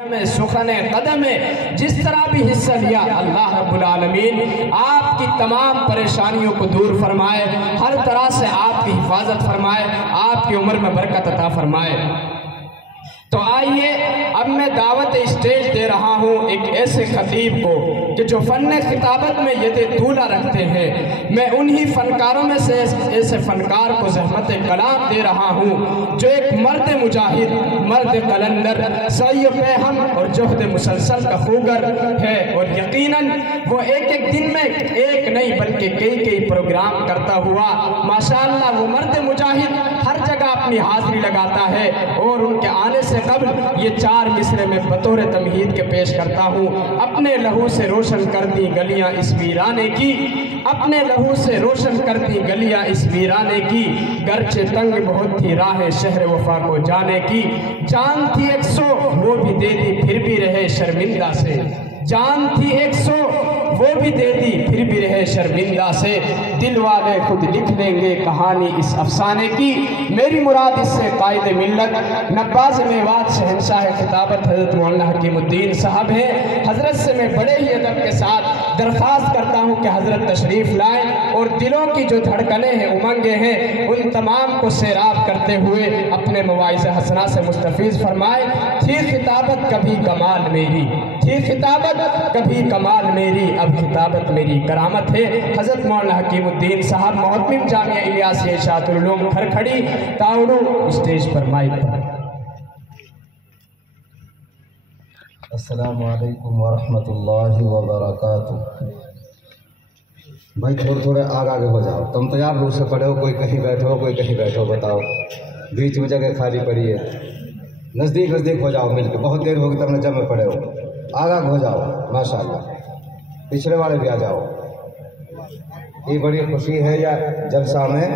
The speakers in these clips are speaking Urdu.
میں سخن قدم میں جس طرح بھی حصہ لیا، اللہ رب العالمین آپ کی تمام پریشانیوں کو دور فرمائے، ہر طرح سے آپ کی حفاظت فرمائے، آپ کی عمر میں برکت عطا فرمائے۔ تو آئیے اب میں دعوت اسٹیج دے رہا ہوں ایک ایسے خطیب کو کہ جو فن خطابت میں ید طولہ رکھتے ہیں۔ میں انہی فنکاروں میں سے ایسے فنکار کو زحمت کلام دے رہا ہوں جو ایک مرد مجاہد، مرد قلندر، سعی و پیہم اور جہد مسلسل کا خوگر ہے، اور یقیناً وہ ایک دن میں ایک نہیں بلکہ کئی پروگرام کرتا ہوا ماشاءاللہ وہ مرد مجاہد ہر جگہ اپنی حاضری لگاتا ہے۔ اور ان کے آنے سے قبل یہ 4 مصرے میں بطور تمہید کے پیش کرتا ہوں۔ اپنے لہو سے روشن کر دی گلیاں اس ویرانے کی، اپنے لہو سے روشن کر دی گلیاں اس ویرانے کی، گرچہ تنگ بہت تھی راہ شہر وفا کو جانے کی، جان تھی 100 وہ بھی دے دی پھر بھی رہے شرمندہ سے، جان تھی 100 وہ بھی دے دی پھر بھی رہے شرمندہ سے، دل والے خود لکھ لیں گے کہانی اس افسانے کی، میری مراد اس سے قائد ملت نباز میوات شہنشاہ خطابت حضرت مولانا حکیم الدین صاحب ہیں۔ حضرت سے میں بڑے ہی ادب کے ساتھ درخواست کرتا ہوں کہ حضرت تشریف لائیں اور دلوں کی جو دھڑکنیں ہیں، امنگیں ہیں، ان تمام کو سیراب کرتے ہوئے اپنے مواعظ حسنہ سے مستفیض فرمائیں۔ تھی خطابت کبھی کمال میری، تھی خطابت کبھی کمال میری، اب خطابت میری کرامت ہے۔ حضرت مولانا حکیم الدین صاحب محتمم جامعہ الیاسی اشاعت العلوم کھرکھڑی تاؤڑو اسٹیج پر مائک پر۔ السلام علیکم ورحمۃ اللہ وبرکاتہ۔ بھائی تھوڑے آگے ہو جاؤ، تم تیار روح سے پڑے ہو، کوئی کہیں بیٹھو ہو، کوئی کہیں بیٹھو، بتاؤ بیچ میں جگہ خالی پڑی ہے، نزدیک ہو جاؤ مل کے، بہت دیر ہوگی تم نے جمع پڑے ہو، آگاہ ہو جاؤ ماشاءاللہ، پچھلے والے بھی آ جاؤ۔ یہ بڑی خوشی ہے یا جلسہ میں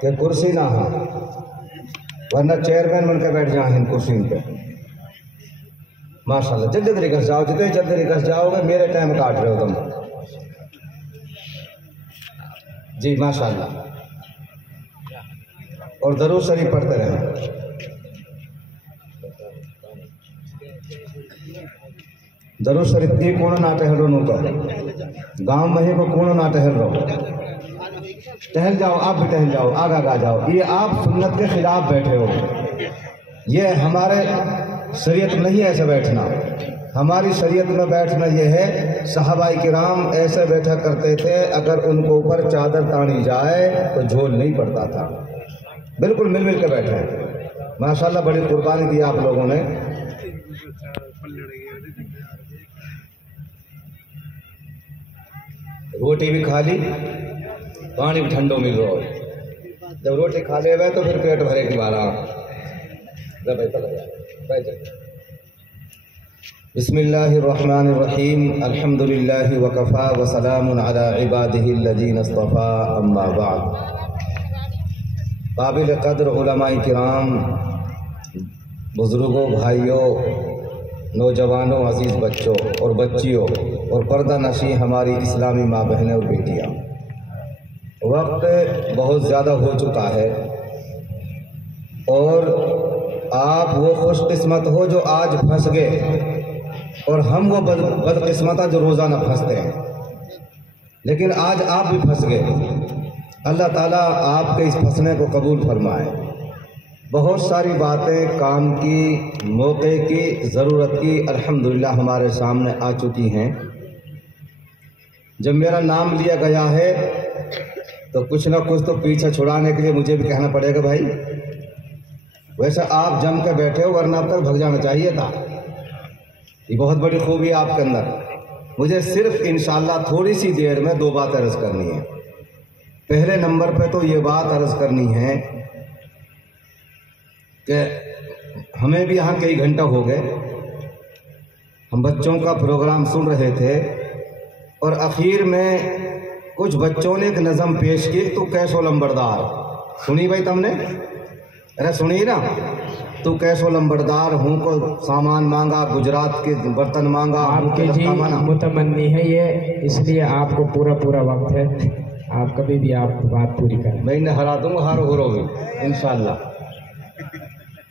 کہ کرسی نہ ہو، ورنہ چیئرمین بن کے بیٹھ جائیں ان کرسی پہ ماشاءاللہ۔ جلدی نکل جاؤ، جتنے جلدی نکل جاؤ گے میرے ٹائم کاٹ رہے ہو تم جی ماشاءاللہ، اور درود شریف پڑھتے رہیں۔ درود شریف دی کون نہ ٹہل رو نو گاؤں میں کو کون نہ ٹہل رو، ٹہل جاؤ، آپ بھی ٹہل جاؤ، آگاہ آ جاؤ۔ یہ آپ سنت کے خلاف بیٹھے ہو، یہ ہمارے شریعت نہیں ہے ایسے بیٹھنا، ہماری شریعت میں بیٹھنا یہ ہے، صحابہ کرام ایسے بیٹھا کرتے تھے، اگر ان کو اوپر چادر تانی جائے تو جھول نہیں پڑتا تھا، بالکل مل کے بیٹھے ماشاءاللہ۔ بڑی قربانی دی آپ لوگوں نے۔ روٹی بھی کھا لی، پانی بھی ٹھنڈو مل رہا ہے، جب روٹی کھا لے ہوئے تو پھر پیٹ بھرے کی بارہ۔ بسم اللہ الرحمن الرحیم، الحمدللہ وکفا وسلام علی عبادہ الذین اصطفیٰ، اما بعد۔ قابل قدر علماء کرام، بزرگوں، بھائیوں، نوجوانوں، عزیز بچوں اور بچیوں اور پردہ نشیں ہماری اسلامی ماں بہنیں اور بیٹیاں، وقت بہت زیادہ ہو چکا ہے، اور آپ وہ خوش قسمت ہو جو آج پھنس گئے، اور ہم وہ بد قسمتہ جو روزانہ پھنستے ہیں، لیکن آج آپ بھی پھنس گئے۔ اللہ تعالیٰ آپ کے اس پھنسنے کو قبول فرمائے۔ بہت ساری باتیں کام کی، موقع کی، ضرورت کی الحمدللہ ہمارے سامنے آ چکی ہیں۔ جب میرا نام لیا گیا ہے تو کچھ نہ کچھ تو پیچھے چھڑانے کے لیے مجھے بھی کہنا پڑے گا بھائی، ویسے آپ جم کے بیٹھے ہو، ورنہ اب تک بھگ جانا چاہیے تھا۔ یہ بہت بڑی خوبی ہے آپ کے اندر۔ مجھے صرف انشاءاللہ تھوڑی سی دیر میں 2 باتیں عرض کرنی ہے۔ پہلے نمبر پہ تو یہ بات عرض کرنی ہے کہ ہمیں بھی یہاں کئی گھنٹہ ہو گئے، ہم بچوں کا پروگرام سن رہے تھے، اور اخیر میں کچھ بچوں نے ایک نظم پیش کی، تو کیسو لمبردار سنی بھائی تم نے؟ ارے سنی نا، تو کیسو لمبردار ہوں کو سامان مانگا، گجرات کے برتن مانگا۔ آپ کی جی متمنی ہے یہ، اس لیے آپ کو پورا وقت ہے، آپ کبھی بھی آپ بات پوری کریں۔ میں انہیں ہرا دوں گا، ہارو گی انشاءاللہ۔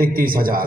21,000।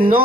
9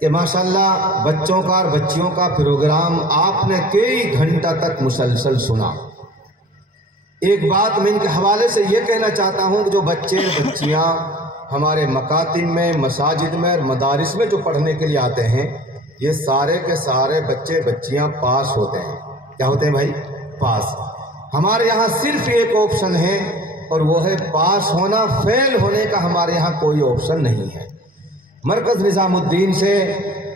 کہ ماشاءاللہ بچوں کا اور بچیوں کا پروگرام آپ نے کئی گھنٹہ تک مسلسل سنا۔ ایک بات میں ان کے حوالے سے یہ کہنا چاہتا ہوں کہ جو بچے بچیاں ہمارے مکاتب میں، مساجد میں اور مدارس میں جو پڑھنے کے لیے آتے ہیں، یہ سارے کے سارے بچے بچیاں پاس ہوتے ہیں۔ کیا ہوتے ہیں بھائی؟ پاس۔ ہمارے یہاں صرف ایک آپشن ہے اور وہ ہے پاس ہونا، فیل ہونے کا ہمارے یہاں کوئی آپشن نہیں ہے۔ مرکز نظام الدین سے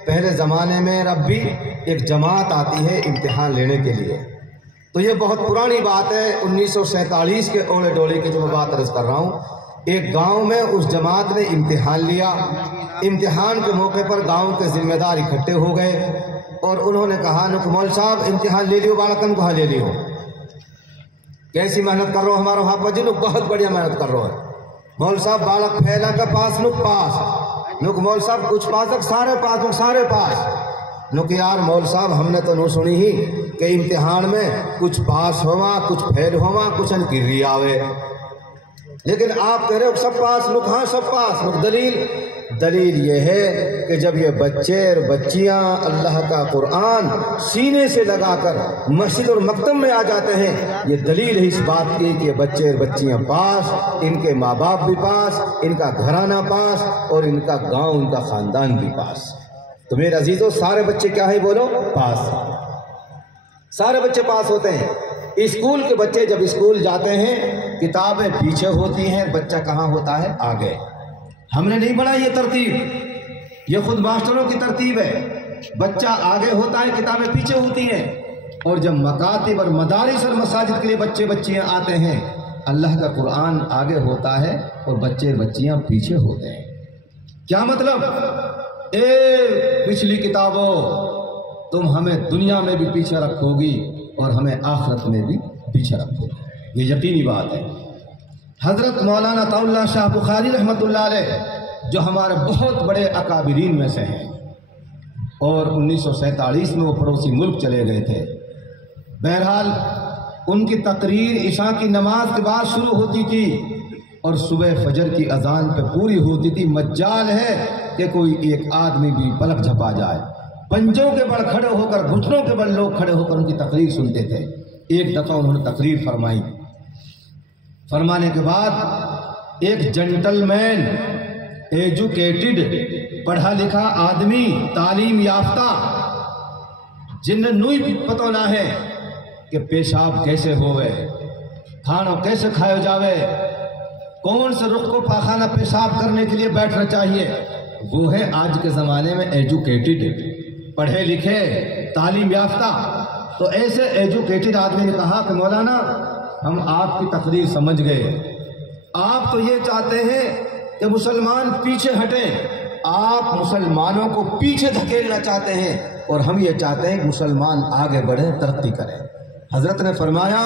پہلے زمانے میں اب بھی ایک جماعت آتی ہے امتحان لینے کے لیے، تو یہ بہت پرانی بات ہے، 1947 کے اوڑے ڈولے کی جو میں بات عرض کر رہا ہوں۔ ایک گاؤں میں اس جماعت نے امتحان لیا۔ امتحان کے موقع پر گاؤں کے ذمہ دار اکٹھے ہو گئے اور انہوں نے کہا مول صاحب امتحان لے لیو، بالکن کہاں لے لیو، کیسی محنت کر رہو ہمارا وہاں پر جی لوگ بہت بڑھیا محنت کر رہو ہے مول صاحب، بالک پھیلا کا پاس لوگ پاس لوگ مول صاحب کچھ پاسک سارے پاس لوگ سارے پاس لوگ یار مول صاحب ہم نے تو نو سنی ہی کہ امتحان میں کچھ پاس ہوا کچھ فیل ہوا کچھ ان گری آوے، لیکن آپ کہہ رہے ہو سب پاس لوگ، ہاں سب پاس لوگ۔ دلیل یہ ہے کہ جب یہ بچے اور بچیاں اللہ کا قرآن سینے سے لگا کر مسجد اور مکتب میں آ جاتے ہیں، یہ دلیل ہے اس بات کی کہ یہ بچے اور بچیاں پاس، ان کے ماں باپ بھی پاس، ان کا گھرانہ پاس اور ان کا گاؤں ان کا خاندان بھی پاس۔ تو میرے عزیزو سارے بچے کیا ہے بولو؟ پاس۔ سارے بچے پاس ہوتے ہیں۔ اسکول کے بچے جب اسکول جاتے ہیں کتابیں پیچھے ہوتی ہیں، بچہ کہاں ہوتا ہے؟ آگے۔ ہم نے نہیں پڑھا یہ ترتیب، یہ خود ماسٹروں کی ترتیب ہے، بچہ آگے ہوتا ہے کتابیں پیچھے ہوتی ہیں۔ اور جب مکاتب اور مدارس اور مساجد کے لیے بچے بچیاں آتے ہیں، اللہ کا قرآن آگے ہوتا ہے اور بچے بچیاں پیچھے ہوتے ہیں۔ کیا مطلب؟ پچھلی کتابوں تم ہمیں دنیا میں بھی پیچھے رکھو گی اور ہمیں آخرت میں بھی پیچھے رکھو گی، یہ یقینی بات ہے۔ حضرت مولانا عطاء اللہ شاہ بخاری رحمۃ اللہ علیہ جو ہمارے بہت بڑے اکابرین میں سے ہیں، اور 1947 میں وہ پڑوسی ملک چلے گئے تھے۔ بہرحال ان کی تقریر عشاء کی نماز کے بعد شروع ہوتی تھی اور صبح فجر کی اذان پہ پوری ہوتی تھی۔ مجال ہے کہ کوئی ایک آدمی بھی پلک جھپا جائے، پنجوں کے بل کھڑے ہو کر، گھٹنوں کے بل لوگ کھڑے ہو کر ان کی تقریر سنتے تھے۔ ایک دفعہ انہوں نے تقریر فرمائی، فرمانے کے بعد ایک جنٹل مین، ایجوکیٹڈ، پڑھا لکھا آدمی، تعلیم یافتہ، جن نے نوئی پتہ نہ ہے کہ پیشاب کیسے ہوئے، کھانوں کیسے کھائے جاوے، کون سے رخ کو پاخانہ پیشاب کرنے کے لیے بیٹھنا چاہیے، وہ ہے آج کے زمانے میں ایجوکیٹڈ، پڑھے لکھے، تعلیم یافتہ۔ تو ایسے ایجوکیٹڈ آدمی نے کہا کہ مولانا ہم آپ کی تقریر سمجھ گئے، آپ تو یہ چاہتے ہیں کہ مسلمان پیچھے ہٹیں، آپ مسلمانوں کو پیچھے دھکیلنا چاہتے ہیں، اور ہم یہ چاہتے ہیں کہ مسلمان آگے بڑھیں، ترقی کریں۔ حضرت نے فرمایا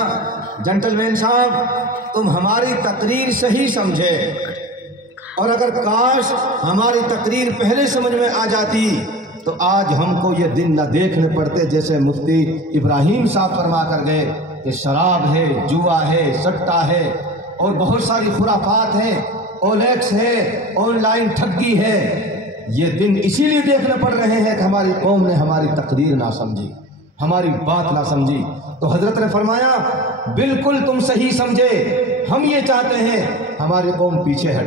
جنٹل مین صاحب تم ہماری تقریر صحیح سمجھے، اور اگر کاش ہماری تقریر پہلے سمجھ میں آ جاتی تو آج ہم کو یہ دن نہ دیکھنے پڑتے جیسے مفتی ابراہیم صاحب فرما کر گئے کہ شراب ہے، جوا ہے، سٹا ہے اور بہت ساری خرافات ہیں، اولیکس ہے، آن لائن ٹھگی ہے۔ یہ دن اسی لیے دیکھنے پڑ رہے ہیں کہ ہماری قوم نے ہماری تقریر نہ سمجھی، ہماری بات نہ سمجھی۔ تو حضرت نے فرمایا بالکل تم صحیح سمجھے، ہم یہ چاہتے ہیں ہماری قوم پیچھے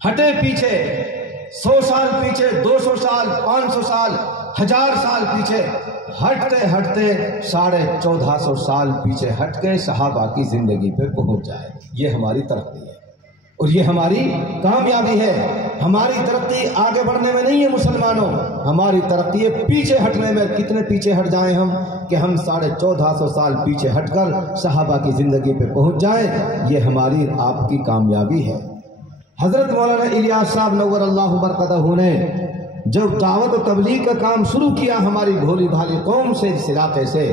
ہٹے پیچھے، 100 سال پیچھے، 200 سال، 500 سال، 1000 سال پیچھے، ہٹتے ہٹتے 1450 سال پیچھے ہٹ کے صحابہ کی زندگی پہ پہنچ جائے۔ یہ ہماری ترقی ہے اور یہ ہماری کامیابی ہے۔ ہماری ترقی آگے بڑھنے میں نہیں ہے مسلمانوں، ہماری ترقی ہے پیچھے ہٹنے میں۔ کتنے پیچھے ہٹ جائیں ہم کہ ہم 1450 سال پیچھے ہٹ کر صحابہ کی زندگی پہ پہنچ جائیں، یہ ہماری آپ کی کامیابی ہے۔ حضرت مولانا الیاس صاحب نور اللہ مرقدہ نے جب دعوت و تبلیغ کا کام شروع کیا ہماری بھولی بھالی قوم سے، اس علاقے سے،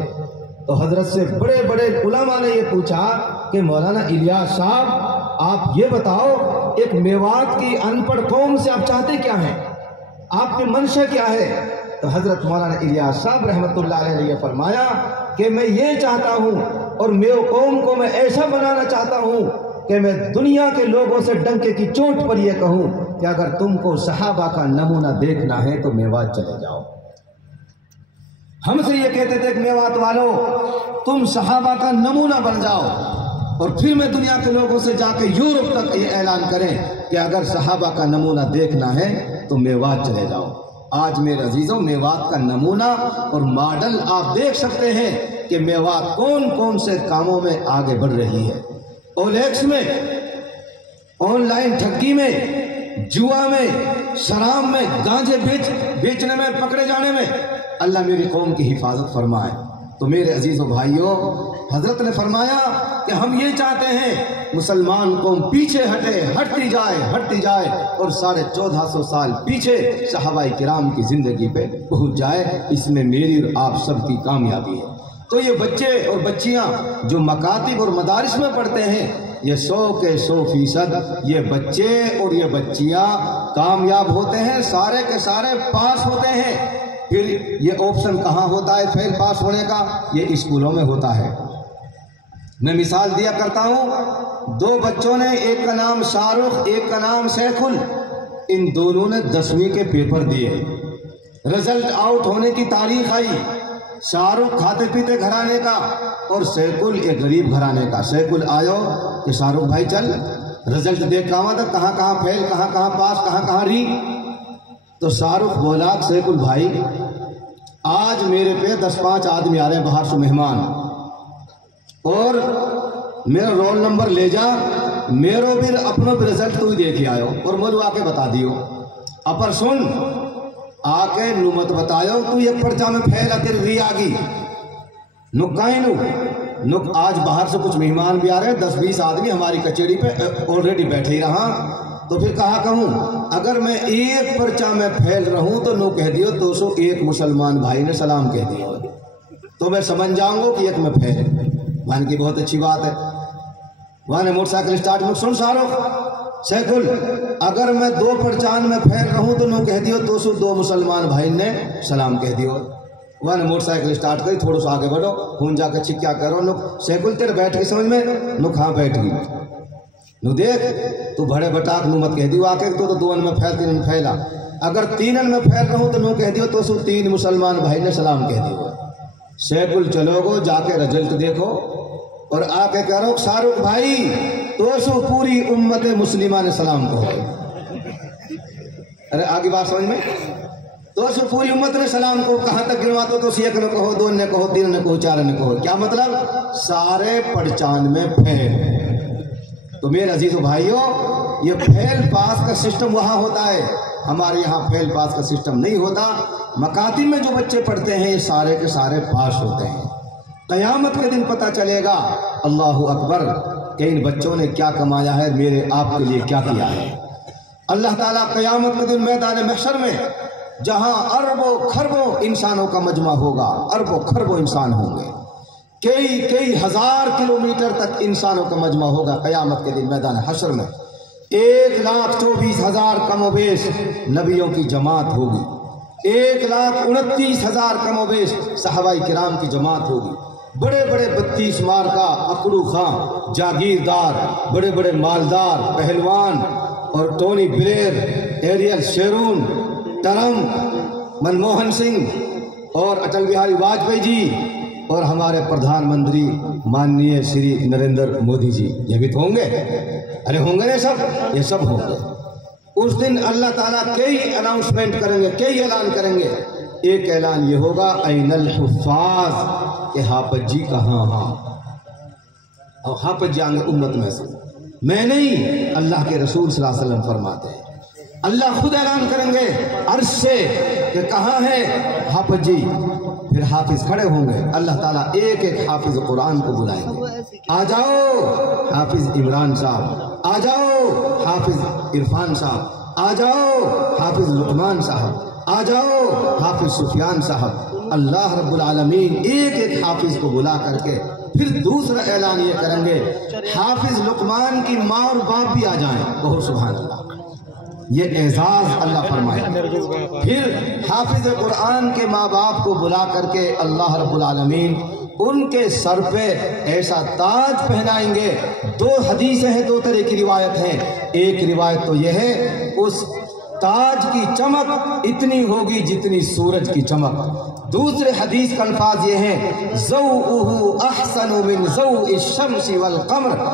تو حضرت سے بڑے بڑے علماء نے یہ پوچھا کہ مولانا الیاس صاحب آپ یہ بتاؤ ایک میوات کی ان پڑھ قوم سے آپ چاہتے کیا ہیں، آپ کی منشا کیا ہے؟ تو حضرت مولانا الیاس صاحب رحمۃ اللہ علیہ نے یہ فرمایا کہ میں یہ چاہتا ہوں اور میو قوم کو میں ایسا بنانا چاہتا ہوں کہ میں دنیا کے لوگوں سے ڈنکے کی چوٹ پر یہ کہوں کہ اگر تم کو صحابہ کا نمونہ دیکھنا ہے تو میوات چلے جاؤ۔ ہم سے یہ کہتے تھے کہ میوات والوں تم صحابہ کا نمونہ بن جاؤ، اور پھر میں دنیا کے لوگوں سے جا کے یورپ تک یہ اعلان کریں کہ اگر صحابہ کا نمونہ دیکھنا ہے تو میوات چلے جاؤ۔ آج میرے عزیزوں میوات کا نمونہ اور ماڈل آپ دیکھ سکتے ہیں کہ میوات کون کون سے کاموں میں آگے بڑھ رہی ہے۔ اولیکس میں، آن لائن ٹھگی میں، جوا میں، شراب میں، گانجے بیچنے میں، پکڑے جانے میں، اللہ میری قوم کی حفاظت فرمائے۔ تو میرے عزیزوں بھائیوں، حضرت نے فرمایا کہ ہم یہ چاہتے ہیں مسلمان قوم پیچھے ہٹتی جائے اور 1450 سال پیچھے صحابہ کرام کی زندگی پہ پہنچ جائے۔ اس میں میری اور آپ سب کی کامیابی ہے۔ تو یہ بچے اور بچیاں جو مکاتب اور مدارس میں پڑھتے ہیں، یہ 100% یہ بچے اور یہ بچیاں کامیاب ہوتے ہیں، سارے کے سارے پاس ہوتے ہیں۔ پھر یہ آپشن کہاں ہوتا ہے فیل پاس ہونے کا؟ یہ اسکولوں میں ہوتا ہے۔ میں مثال دیا کرتا ہوں، 2 بچوں نے، ایک کا نام شاہ رخ، ایک کا نام سیف ال، ان دونوں نے 10ویں کے پیپر دیے۔ رزلٹ آؤٹ ہونے کی تاریخ آئی، شاہ رخ کھاتے پیتے گھرانے کا اور سیف ال ایک غریب گھرانے کا۔ سیف ال آئو کہ شاہ رخ بھائی چل رزلٹ دیکھ کہاں تک، کہاں کہاں فیل، کہاں کہاں پاس، کہاں کہاں ری۔ تو شاہ رخ بولا سیف ال بھائی آج میرے پہ 10-5 آدمی آ رہے ہیں باہر سے مہمان، اور میرا رول نمبر لے جا، میرو بھی اپنا بھی رزلٹ تو ہی دیکھ آئے ہو اور مجھے آ کے بتا دیو۔ اپر سن آ کے نو مت بتاؤ تو ایک پرچہ میں پھیلا تیری ری آگی نکائیں نو آج باہر سے کچھ مہمان بھی آ رہے ہیں، 10-20 آدمی ہماری کچہری پہ آلریڈی بیٹھے ہی رہا، تو پھر کہا کہوں اگر میں ایک پرچہ میں پھیل رہوں تو نو کہہ دیو 201 مسلمان بھائی نے سلام کہہ دیو، تو میں سمجھ جاؤں گا کہ ایک میں پھیل۔ وہاں کی بہت اچھی بات ہے، وہاں نے موٹر سائیکل اسٹارٹ میں سن شاہ رخ سیف ال اگر میں 2 پرچان میں پھیل رہوں تو نو کہہ دیو 202 مسلمان بھائی نے سلام کہہ دیو۔ وہاں نے موٹر سائیکل اسٹارٹ کری، تھوڑا سا آگے بڑھو، ہون جا کے کیا کرو نو سیف ال تیرے بیٹھ گئی سمجھ میں؟ نو کہاں بیٹھ گئی؟ نو دیکھ تو بڑے بٹاک نو مت کہہ دیو آ کے تو 2 میں پھیل 3 میں پھیلا، اگر 3 میں پھیل رہوں تو نو کہہ دیو 203 مسلمان بھائی نے سلام کہہ دیو۔ سیف ال چلو گو جا کے رزلٹ دیکھو اور آ کے کہہ رہو شاہ رخ بھائی 200 پوری امت مسلمہ نے سلام کہو۔ ارے آگے بات سمجھ میں؟ 200 پوری امت نے سلام کو کہاں تک گنوا تو 1 نے کہو، 2 نے کہو، 3 نے کہو، 4 نے کہو، کیا مطلب؟ سارے پرچان میں پھیل۔ تو میرے عزیز و بھائیوں یہ پھیل پاس کا سسٹم وہاں ہوتا ہے، ہمارے یہاں پھیل پاس کا سسٹم نہیں ہوتا۔ مکاتب میں جو بچے پڑھتے ہیں یہ سارے کے سارے پاس ہوتے ہیں۔ قیامت کے دن پتہ چلے گا اللہ اکبر کہ ان بچوں نے کیا کمایا ہے، میرے آپ کے لیے کیا کیا ہے۔ اللہ تعالیٰ قیامت کے دن میدان محشر میں جہاں اربوں خربوں انسانوں کا مجمع ہوگا، اربوں خربوں انسان ہوں گے، کئی ہزار کلومیٹر تک انسانوں کا مجمع ہوگا قیامت کے دن میدان حشر میں، 1,24,000 کم و بیش نبیوں کی جماعت ہوگی، 1,29,000 کم و بیش صحابہ کرام کی جماعت ہوگی، بڑے بڑے 32 مار کا اکڑو خان جاگیردار، بڑے بڑے مالدار پہلوان، اور Tony Blair, Ariel Sharon, Trump, Manmohan Singh اور اٹل بہاری واجپئی جی اور ہمارے پردھان منتری ماننیے شری نریندر مودی جی، یہ بھی تو ہوں گے۔ ارے ہوں گے یہ سب ہوں گے۔ اس دن اللہ تعالیٰ کئی اناؤنسمنٹ کریں گے، کئی اعلان کریں گے۔ ایک اعلان یہ ہوگا این الحفاظ کہ حافظ جی کہاں ہاں، اور حافظ جائیں گے امت میں سے، میں نہیں، اللہ کے رسول صلی اللہ علیہ وسلم فرماتے ہیں۔ اللہ خود اعلان کریں گے عرش سے کہ کہاں ہے حافظ جی، پھر حافظ کھڑے ہوں گے، اللہ تعالیٰ ایک ایک حافظ قرآن کو بلائیں گے، آ جاؤ حافظ عمران صاحب، آ جاؤ حافظ عرفان صاحب، آ جاؤ حافظ لقمان صاحب، آ جاؤ حافظ سفیان صاحب۔ اللہ رب العالمین ایک ایک حافظ کو بلا کر کے پھر دوسرا اعلان یہ کریں گے حافظ لقمان کی ماں اور باپ بھی آ جائیں، کہو سبحان اللہ، یہ اعزاز اللہ فرمائے۔ پھر حافظ قرآن کے ماں باپ کو بلا کر کے اللہ رب العالمین ان کے سر پہ ایسا تاج پہنائیں گے۔ دو حدیثیں ہیں، دو طرح کی روایت ہیں۔ ایک روایت تو یہ ہے اس تاج کی چمک اتنی ہوگی جتنی سورج کی چمک۔ دوسرے حدیث کا الفاظ یہ ہیں ضوءہ احسن من ضوء الشمس والقمر۔